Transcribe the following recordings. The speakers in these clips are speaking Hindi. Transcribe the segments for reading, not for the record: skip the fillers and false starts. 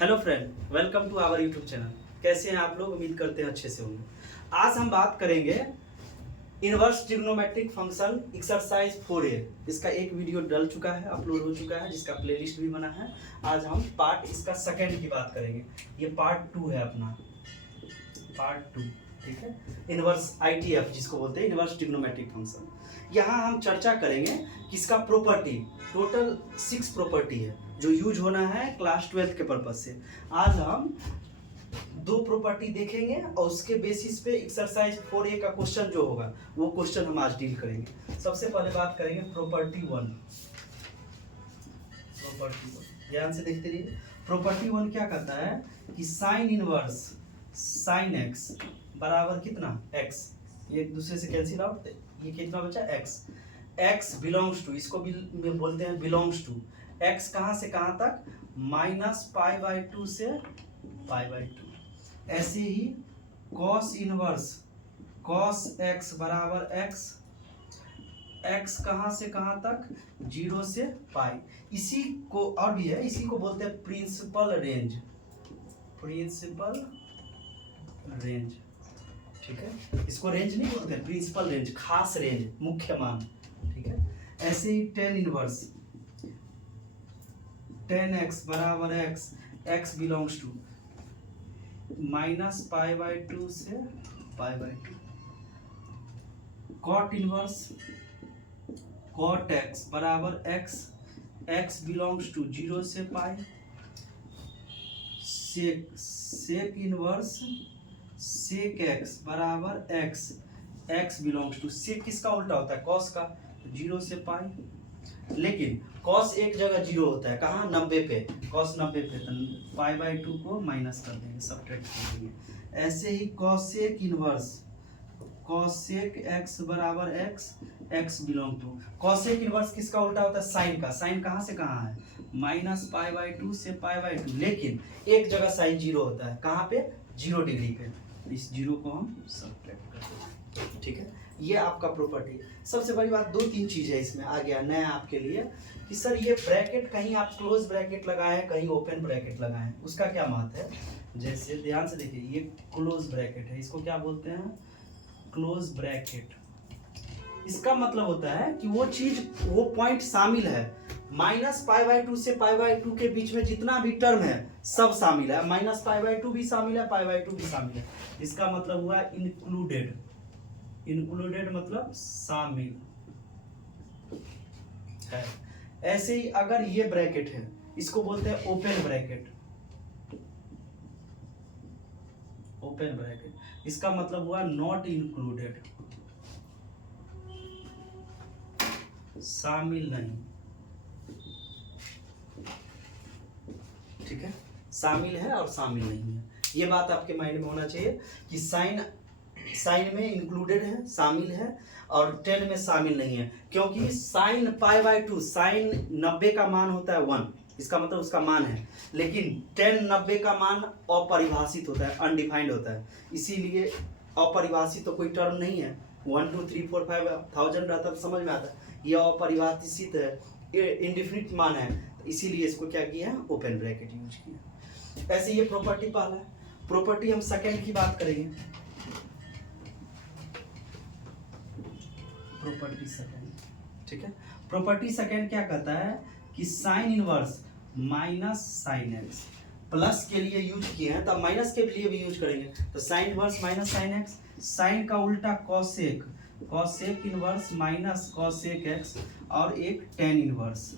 Hello friend, welcome to our YouTube channel. कैसे हैं आप लोग? उम्मीद करते हैं अच्छे से होंगे। आज हम बात करेंगे inverse trigonometric function exercise 4A। इसका एक वीडियो डल चुका है, अपलोड हो चुका है, जिसका प्लेलिस्ट भी बना है। आज हम पार्ट इसका सेकंड की बात करेंगे। ये पार्ट 2 है अपना, पार्ट 2। ठीक है, इनवर्स ITF जिसको बोलते हैं, इनवर्स ट्रिग्नोमेट्रिक फंक्शन। यहाँ हम चर्चा करेंगे कि इसका प्रॉपर्टी, टोटल 6 प्रॉपर्टी है जो यूज होना है क्लास 12 के पर्पज से। आज हम 2 प्रॉपर्टी देखेंगे और उसके बेसिस पे एक्सरसाइज 4A का क्वेश्चन जो होगा वो क्वेश्चन हम आज डील करेंगे। सबसे पहले बात करेंगे प्रॉपर्टी 1। प्रॉपर्टी 1 ध्यान से देखते रहिए। प्रॉपर्टी 1 क्या कहता है कि साइन इनवर्स साइन एक्स बराबर कितना x, ये एक दूसरे से कैंसिल आउट, ये कितना बचा x। x बिलोंग्स टू, इसको भी बोलते हैं बिलोंग्स टू, x कहाँ से कहाँ तक, -π/2 से π/2। ऐसे ही cos इनवर्स cos x बराबर x, x कहाँ से कहाँ तक, 0 से पाई। इसी को और भी है, इसी को बोलते हैं प्रिंसिपल रेंज, प्रिंसिपल रेंज। ठीक है, इसको रेंज नहीं बोलते हैं, प्रिंसिपल रेंज, खास रेंज, मुख्य मान। ठीक है, ऐसे ही tan इनवर्स tan x बराबर x, x बिलोंग्स टू -π/2 से π/2। cot इनवर्स cot x बराबर x, x बिलोंग्स टू 0 से pi. sec inverse sec x बराबर x, x belongs to, sec किसका उल्टा होता है, cos का, 0 से पाई। लेकिन cos एक जगह 0 होता है, कहाँ, 90 पे, cos 90 पे, तो π/2 को माइनस कर देंगे, सब्ट्रैक्ट कर देंगे। ऐसे ही cosec इनवर्स cosec x बराबर x, x belong to, cosec inverse किसका उल्टा होता है, साइन का, साइन कहाँ से कहाँ है, -π/2 से π/2। लेकिन एक जगह साइन 0 होता है, कहाँ पे, 0 डिग्री पे, इस 0 को हम सब्ट्रैक्ट कर देंगे। ठीक है, ये आपका प्रॉपर्टी। सबसे बड़ी बात 2-3 चीज़ है इसमें आ गया नया आपके लिए कि सर ये ब्रैकेट कहीं आप क्लोज ब्रैकेट लगाए हैं, कहीं ओपन ब्रैकेट लगाए हैं, उसका क्या महत्व है। जैसे ध्यान से देखिए, ये क्लोज ब्रैकेट है, इसको क्या बोलते हैं, क्लोज ब्रैकेट। इसका मतलब होता है कि वो चीज, वो पॉइंट शामिल है, -π/2 से π/2 के बीच में जितना भी टर्म है सब शामिल है, -π/2 भी शामिल है, π/2 भी शामिल है। इसका मतलब हुआ इंक्लूडेड, इंक्लूडेड मतलब शामिल है। ऐसे ही अगर ये ब्रैकेट है, इसको बोलते हैं ओपन ब्रैकेट, ओपन ब्रैकेट। इसका मतलब हुआ नॉट इंक्लूडेड, शामिल नहीं। ठीक है, शामिल है और शामिल नहीं है, ये बात आपके माइंड में होना चाहिए कि साइन, साइन में इंक्लूडेड है, शामिल है, और 10 में शामिल नहीं है। क्योंकि साइन π/2, साइन 90 का मान होता है 1, इसका मतलब उसका मान है। लेकिन 10 90 का मान अपरिभाषित होता है, अनडिफाइंड होता है। इसीलिए अपरिभाषित तो कोई टर्म नहीं है, 1 2 3 4 5 1000 रहता है, समझ में आता है। ये अपरिभाषित है, इंडिफिनिट मान है, इसीलिए इसको क्या किया है, ओपन ब्रैकेट यूज किया। ऐसे ये प्रॉपर्टी पहला है। प्रॉपर्टी हम सेकंड की बात करेंगे, प्रॉपर्टी सेकंड। ठीक है, प्रॉपर्टी सेकंड क्या कहता है कि sign inverse minus sine x, plus के लिए यूज किए हैं तो माइनस के लिए भी यूज करेंगे। तो sine inverse minus sine x, sine का उल्टा cosec, cosec inverse minus cosec x, और एक tan inverse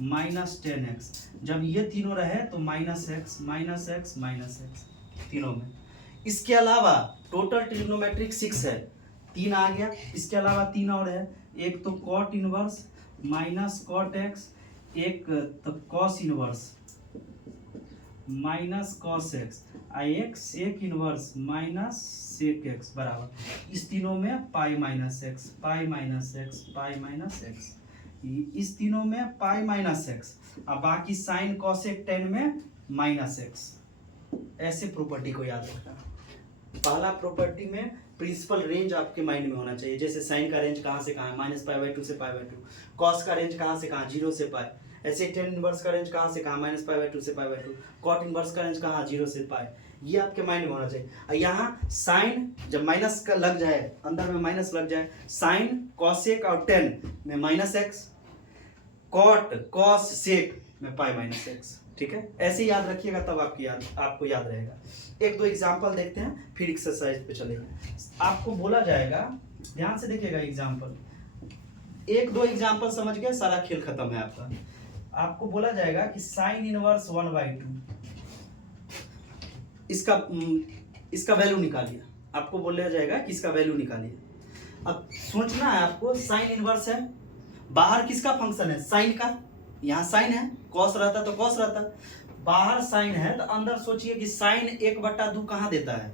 minus tan x. जब ये तीनों रहे तो minus x minus x minus x तीनों में। इसके अलावा टोटल ट्रिग्नोमेट्रिक 6 है, 3 आ गया। इसके अलावा 3 और है, एक तो cot inverse minus cot x, एक तो cos inverse minus cos x, एक sec inverse minus sec x बराबर, इस तीनों में pi minus x, pi minus x, pi minus x, इस तीनों में पाई माइनस एक्स, और बाकी साइन कॉसेक 10 में माइनस एक्स। ऐसे प्रॉपर्टी को याद रखना। पहला प्रॉपर्टी में प्रिंसिपल रेंज आपके माइंड में होना चाहिए, जैसे साइन का रेंज कहाँ से कहाँ है, -π/2 से π/2, कॉस का रेंज कहाँ से कहाँ, 0 से पाई, ऐसे टेन इनवर्स का रेंज कहाँ से कहाँ, माइनस पाई बाई टू से pi by two. Cot inverse का रेंज कहाँ, 0 से पाई। ये आपके माइंड में होना चाहिए। और यहाँ साइन जब माइनस का लग जाए, अंदर में माइनस लग जाए, साइन कॉसेक और टेन में minus x, cot cosec में पाई माइनस एक्स। ठीक है, ऐसे ही याद रखिएगा, तब आपको याद रहेगा। एक दो एग्जांपल देखते हैं, फिर एक्सरसाइज पे चलेंगे। आपको बोला जाएगा, ध्यान से देखिएगा एग्जांपल, एक दो एग्जांपल समझ गए, सारा खेल खत्म है आपका। आपको बोला जाएगा कि साइन इनवर्स 1/2, इसका वैल्यू निकालिए। आपको बोला जाएगा कि इसका वैल्यू निकालिए। अब सोचना है आपको, साइन इनवर्स है, बाहर किसका फंक्शन है, साइन का। यहाँ साइन है, कॉस रहता तो कॉस रहता, बाहर साइन है तो अंदर सोचिए कि साइन 1/2 कहाँ देता है,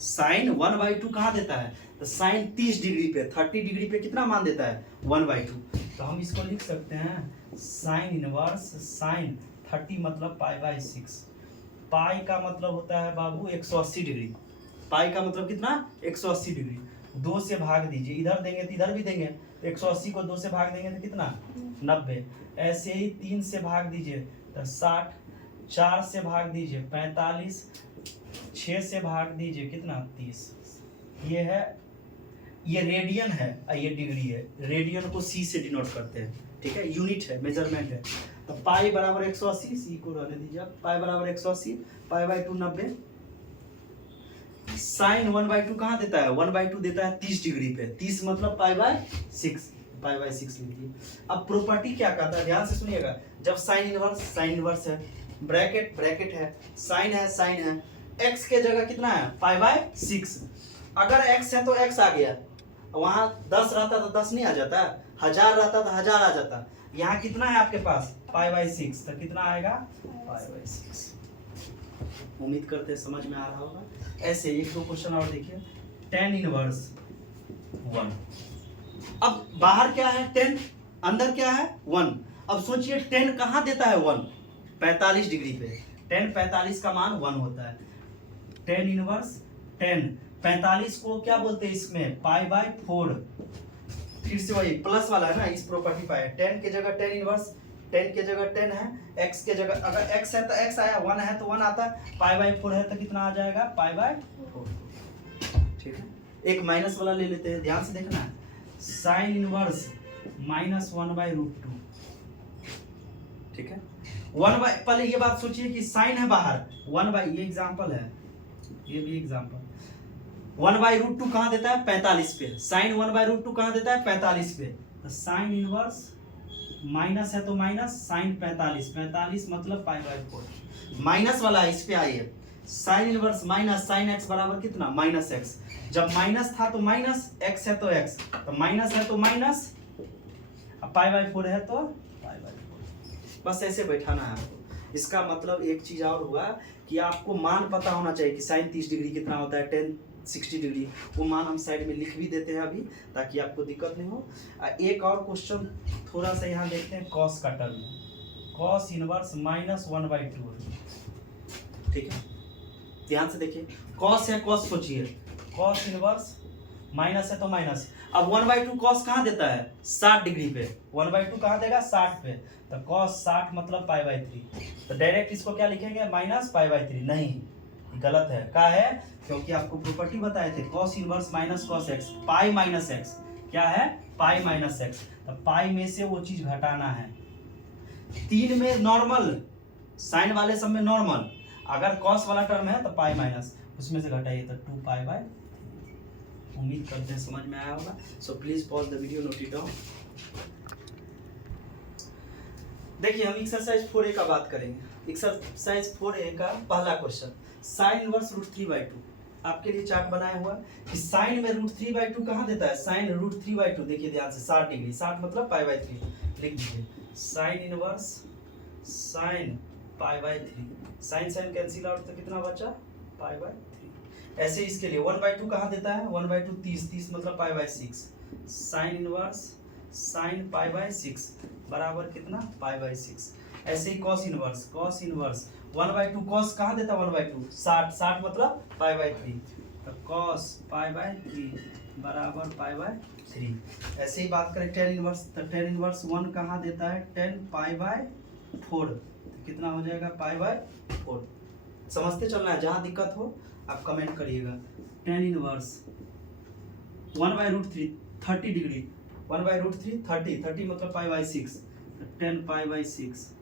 साइन 1/2 कहाँ देता है, तो साइन 30 डिग्री पे, 30 डिग्री पे कितना मान देता है, 1/2। तो हम इसको लिख सकते हैं साइन इनवर्स साइन 30 मतलब पाई/6। पाई का मतलब होता है बाबू 180 डिग्री। पाई का मतलब कितना, 180 डिग्री। 2 से भाग दीजिए, इधर देंगे तो इधर भी देंगे, तो 180 को 2 से भाग देंगे तो कितना, 90। ऐसे ही 3 से भाग दीजिए तो 60, 4 से भाग दीजिए 45, 6 से भाग दीजिए कितना, 30। ये है, ये रेडियन है और ये डिग्री है। रेडियन को सी से डिनोट करते हैं, ठीक है, यूनिट है, मेजरमेंट है। तो पाई बराबर 180, सी को रहने दीजिए, पाई बराबर 180, पाई/2 90। साइन 1/2 कहाँ देता है, 1/2 देता है 30 डिग्री पे, 30 मतलब पाई/6, पाई/6 लिखिए। अब प्रॉपर्टी क्या कहता है, ध्यान से सुनिएगा। जब साइन इनवर्स है, ब्रैकेट है, साइन है, एक्स के जगह कितना है, पाई/6। अगर एक्स है तो एक्स आ गया, वहां 10 रहता तो 10 नहीं आ जाता, 1000 रहता तो 1000 आ जाता। यहाँ कितना है आपके पास, पाई/6, तो कितना आएगा, पाई/6। उम्मीद करते हैं समझ में आ रहा होगा। ऐसे एक दो क्वेश्चन और देखिए, tan इनवर्स 1। अब बाहर क्या है 10, अंदर क्या है 1। अब सोचिए 10 कहाँ देता है 1, 45 डिग्री पे। 10 45 का मान 1 होता है। tan इनवर्स 10 45 को क्या बोलते हैं इसमें, पाई/4। फिर से वही प्लस वाला है ना, इस प्रॉपर्टी पाई। 10 के जगह tan इनवर्स, 10 के जगह 10 है, x के जगह अगर x है तो x आया, 1 है तो 1 आता है, पाई/4 है तो कितना आ जाएगा, पाई/4। ठीक है, एक माइनस वाला ले लेते हैं, ध्यान से देखना है। Sine inverse -1/√2। ठीक है, पहले ये बात सोचिए कि साइन है बाहर, 1/, ये एग्जांपल है, ये भी एग्जांपल। 1/√2 कहाँ देता है, 45 पे। साइन 1/√2 कहाँ देता है, 45 पे। तो साइन इनवर्स माइनस है तो माइनस, साइन 45 मतलब पाई/4। माइनस वाला इस पे आइए, sign inverse minus sine x बराबर कितना, -x। जब माइनस था तो माइनस, एक्स है तो एक्स, तो माइनस है तो माइनस, अब पाई/4 है तो पाई/4। बस ऐसे बैठाना है आपको। इसका मतलब एक चीज और हुआ कि आपको मान पता होना चाहिए कि साइन 30 डिग्री कितना होता है, 10 60 डिग्री। वो मान हम साइड में लिख भी देते हैं अभी, ताकि आपको दिक्कत नहीं हो। एक और क्वेश्चन थोड़ा सा यहाँ देखते हैं, कॉस का टर्म, कॉस इनवर्स -1/2। ठीक है, ध्यान से देखिए, कॉस है, कॉस सोचिए, कॉस इनवर्स माइनस है तो माइनस। अब 1/2 कॉस कहाँ देता है, 60 डिग्री पे। 1/2 कहाँ देगा, 60 पे, तो कॉस 60 मतलब पाई/3। तो डायरेक्ट इसको क्या लिखेंगे, -पाई/3। नहीं, गलत है, क्या है, क्योंकि आपको प्रॉपर्टी बताए थे, cos inverse minus cos x, pi minus x क्या है, पाई माइनस एक्स। तो पाई में से वो चीज घटाना है। 3 में नॉर्मल, साइन वाले सब में नॉर्मल, अगर कॉस वाला टर्म है तो पाई माइनस, उसमें से घटाइए तो 2π/। उम्मीद करते हैं समझ में आया होगा। So please pause the video, note it down. देखिए हम एक्सरसाइज 4A का बात करेंगे। एक्सरसाइज 4A का पहला क्वेश्चन, साइन इनवर्स √3/2। आपके लिए चार्ट बनाया हुआ कि साइन में √3/2 कहाँ देता है, साइन √3/2। देखिए ध्यान से, 60 डिग्री, 60 मतलब पाई/3 लिख दीजिए। साइन इनवर्स साइन पाई/3, साइन साइन कैंसिल आउट तो कितना बचा, पाई/3। ऐसे इसके लिए 1/2 कहाँ देता है, 1/2 30 मतलब पाई/6। साइन इनवर्स साइन पाई/6 बराबर कितना, पाई/6। ऐसे ही कॉस इनवर्स 1/2 कॉस कहाँ देता है, 1/2 60 मतलब पाई/3। तो कॉस पाई/3 बराबर पाई बाय 3। ऐसे ही बात करें टेन इनवर्स, तो टेन इनवर्स 1 कहाँ देता है, 10 पाई बाय 4, तो कितना हो जाएगा पाई बाय 4। समझते चलना है, जहाँ दिक्कत हो आप कमेंट करिएगा। टेन इनवर्स 1/√3 30 डिग्री, 1/√3 30, 30 मतलब पाई बाय 6, तो 10 पाई बाय 6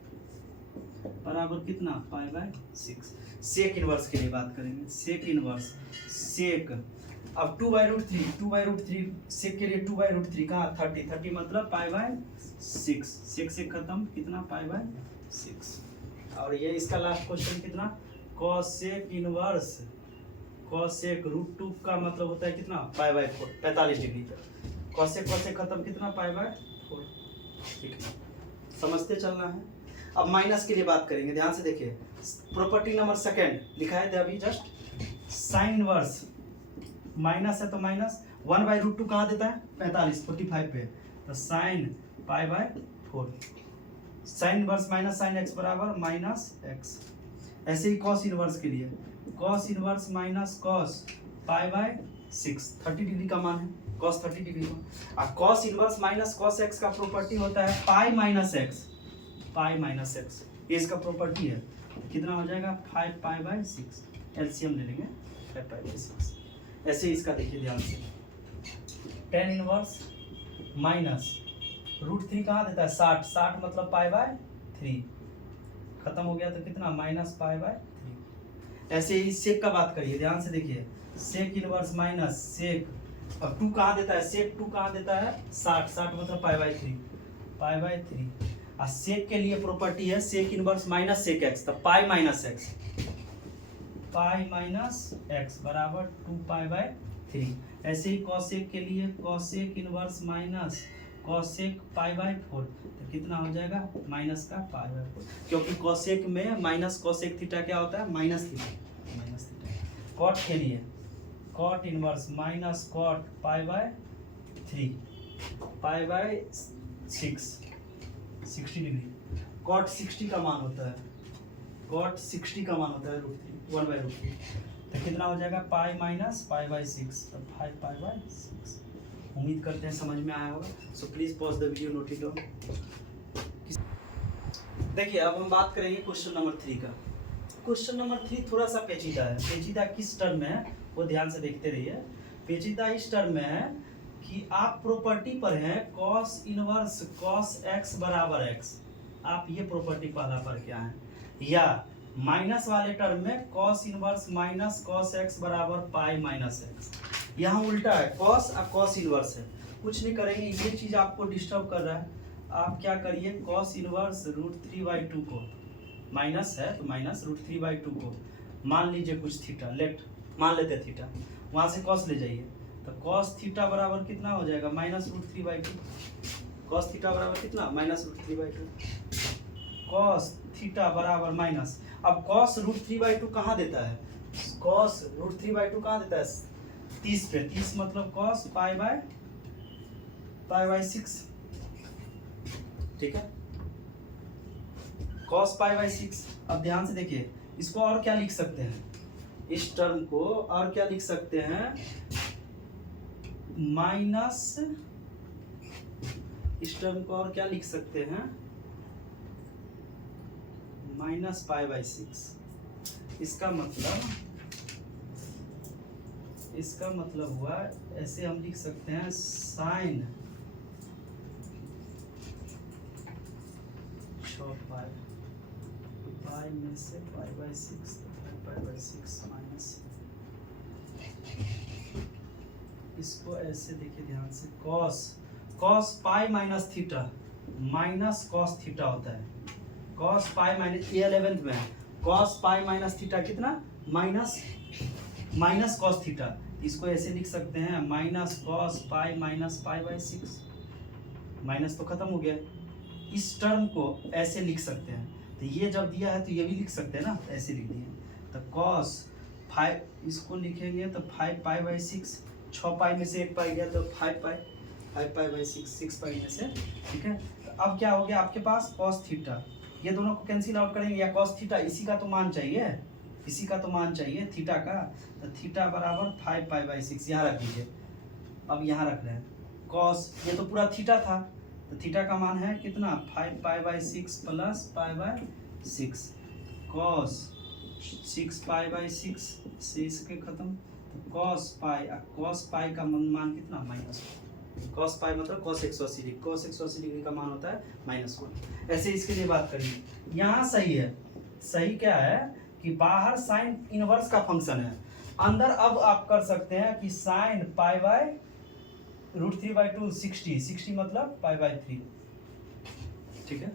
बराबर कितना पाई बाय 6। सेक इनवर्स के लिए बात करेंगे, सेक इनवर्स, सेक अब 2/√3, 2/√3 सेक के लिए 2/√3 कहाँ 30, 30 मतलब पाई बाय 6, सेक से खत्म कितना पाई बाय 6। और ये इसका लास्ट क्वेश्चन कितना, कॉसेक इनवर्स, कॉसेक √2 का मतलब होता है कितना पाई बाय 4, 45 डिग्री तक, कॉसेक कॉसेक खत्म कितना पाई बाय 4। ठीक है, समझते चलना है। अब माइनस के लिए बात करेंगे, ध्यान से देखिए, प्रॉपर्टी नंबर सेकंड लिखा है अभी जस्ट, साइन इनवर्स, माइनस है तो माइनस 1/√2 कहाँ देता है 45, 45 पे, तो sine pi by 4, sign inverse minus sine x बराबर माइनस एक्स। ऐसे ही कॉस इनवर्स के लिए, cos inverse minus cos pi by 6, 30 degree का मान है, कॉस 30 डिग्री का। और cos inverse minus cos x का प्रॉपर्टी होता है पाई minus x, pi minus x, ये इसका प्रॉपर्टी है। कितना हो जाएगा 5 पाई बाय 6, एलसीएम ले लेंगे 5 पाई बाय 6। ऐसे ही इसका देखिए ध्यान से, टेन इनवर्स माइनस √3 कहाँ देता है 60, 60 मतलब पाई बाय 3, खत्म हो गया तो कितना माइनस पाई बाय 3। ऐसे ही सेक का बात करिए, ध्यान से देखिए, सेक इनवर्स माइनस सेक, अब 2 कहाँ देता है, सेक 2 कहाँ देता है 60, 60 मतलब पाई बाय 3, पाई बाय 3। और सेक के लिए प्रॉपर्टी है sec inverse minus sec x, तो pi minus x, pi minus x बराबर 2 पाई बाय 3। ऐसे ही कॉसेक के लिए, cosec inverse minus cosec pi by 4, तो कितना हो जाएगा माइनस का पाई बाय 4, क्योंकि कॉसेक में माइनस कॉसेक थीटा क्या होता है minus theta, minus theta. Cot के लिए, cot inverse minus cot pi by 3, pi by 6, 60 degree, cot 60 का मान होता है, कॉट 60 का मान होता है √3, 1/√3, तो कितना हो जाएगा पाई माइनस पाई बाय 6, तो 5 पाई बाय 6। उम्मीद करते हैं समझ में आया होगा, so please pause the video, note it down. देखिए अब हम बात करेंगे क्वेश्चन नंबर 3 का। क्वेश्चन नंबर 3 थोड़ा सा पेचीदा है, पेचीदा किस टर्म में है वो ध्यान से देखते रहिए। पेचीदा इस टर्म में है कि आप प्रॉपर्टी पर हैं cos इनवर्स cos x बराबर x, आप ये प्रॉपर्टी पहला पर क्या है, या माइनस वाले टर्म में cos inverse minus cos x बराबर पाई माइनस x। यहाँ उल्टा है, cos और cos इनवर्स है, कुछ नहीं करेंगे, ये चीज़ आपको डिस्टर्ब कर रहा है, आप क्या करिए cos इनवर्स √3/2 को, माइनस है तो माइनस √3/2 को मान लीजिए कुछ थीटा, लेट मान लेते हैं थीटा, वहाँ से cos ले जाइए, तो cos थीटा बराबर कितना हो जाएगा माइनस √3/2, cos थीटा बराबर कितना माइनस √3/2, cos थीटा बराबर माइनस, अब cos √3/2 कहाँ देता है, cos √3/2 कहाँ देता है 30 पे, 30 मतलब cos पाई बाय 6, ठीक है, cos पाई बाय 6। अब ध्यान से देखिए, इसको और क्या लिख सकते हैं, इस टर्म को और क्या लिख सकते हैं, माइनस, इस टर्म को और क्या लिख सकते हैं माइनस पाई बाय 6। इसका मतलब हुआ, ऐसे हम लिख सकते हैं साइन 6 पाई में से पाई बाय 6, पाई बाय 6 माइनस, इसको ऐसे देखिए ध्यान से, cos pi minus theta minus cos theta होता है, cos पाई माइनस, ये 11th में है, cos पाई माइनस थीटा कितना माइनस cos थीटा, इसको ऐसे लिख सकते हैं minus cos pi minus pi by 6, minus तो खत्म हो गया, इस टर्म को ऐसे लिख सकते हैं, तो ये जब दिया है तो ये भी लिख सकते हैं ना, ऐसे लिख दिए, तो cos 5, इसको लिखेंगे तो 5 पाई बाय 6, 6 पाई में से 1 पाई गया तो 5 पाई बाय 6 पाई में से, ठीक है। तो अब क्या हो गया आपके पास cos थीटा, ये दोनों को कैंसिल आउट करेंगे, या cos थीटा इसी का तो मान चाहिए, इसी का तो मान चाहिए थीटा का, तो थीटा बराबर 5 पाई बाय 6 यहाँ रख दीजिए, अब यहाँ रख रहे हैं कॉस, ये तो पूरा थीटा था, तो थीटा का मान है कितना 5π/6 प्लस π/6 कॉस 6π/6 से इसके खत्म, तो कॉस पाई, कॉस पाई का मान कितना -1, कॉस पाई मतलब कॉस 180 डिग्री, कॉस 180 डिग्री का मान होता है -1। ऐसे इसके लिए बात करिए, यहाँ सही है, सही क्या है कि बाहर साइन इनवर्स का फंक्शन है, अंदर अब आप कर सकते हैं कि साइन π/√3/2 60 मतलब π/3, ठीक है,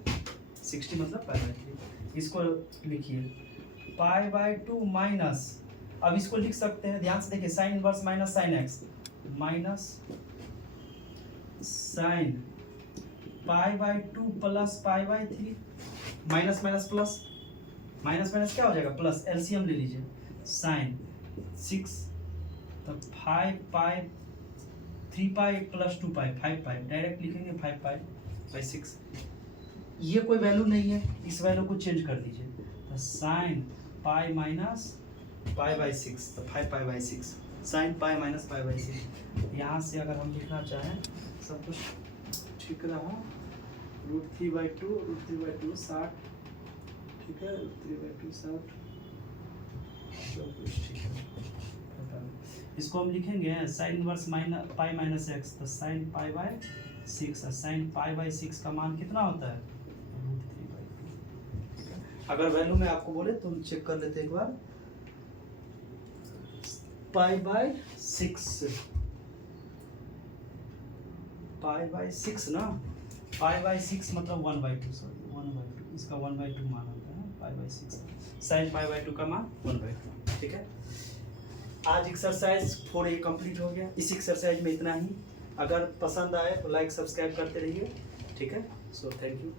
60 मतलब π/3, इसको लिखिए π/2 माइनस, अब इसको लिख सकते हैं, ध्यान से देखिए, sine inverse minus sine x minus sine π/2 plus π/3, minus minus plus, minus minus क्या हो जाएगा प्लस, एलसीएम ले लीजिए, साइन 6 तो 5π 3π प्लस 2π 5π, डायरेक्ट लिखेंगे 5π/6, ये कोई वैल्यू नहीं है, इस वैल्यू को चेंज कर दीजिए, तो साइन पाई माइनस π/6 तो 5π/6, साइन पाई माइनस π/6। यहाँ से अगर हम लिखना चाहें, सब कुछ ठीक रहा, √3/2 60, ठीक है, √3/2 60, सब कुछ ठीक है। इसको हम लिखेंगे साइन इनवर्स पाई माइनस एक्स, तो साइन π/6, साइन π/6 का मान कितना होता है √3/2। अगर वैल्यू में आपको बोले तो हम चेक कर लेते हैं एक बार, π/6 ना, π/6 मतलब 1/2, सॉरी 1/2, इसका 1/2 मान होता है π/6, साइन π/2 का मान 1/2, ठीक है। आज एक्सरसाइज 4A कंप्लीट हो गया, इस एक्सरसाइज में इतना ही, अगर पसंद आए तो लाइक सब्सक्राइब करते रहिए, ठीक है। So thank you.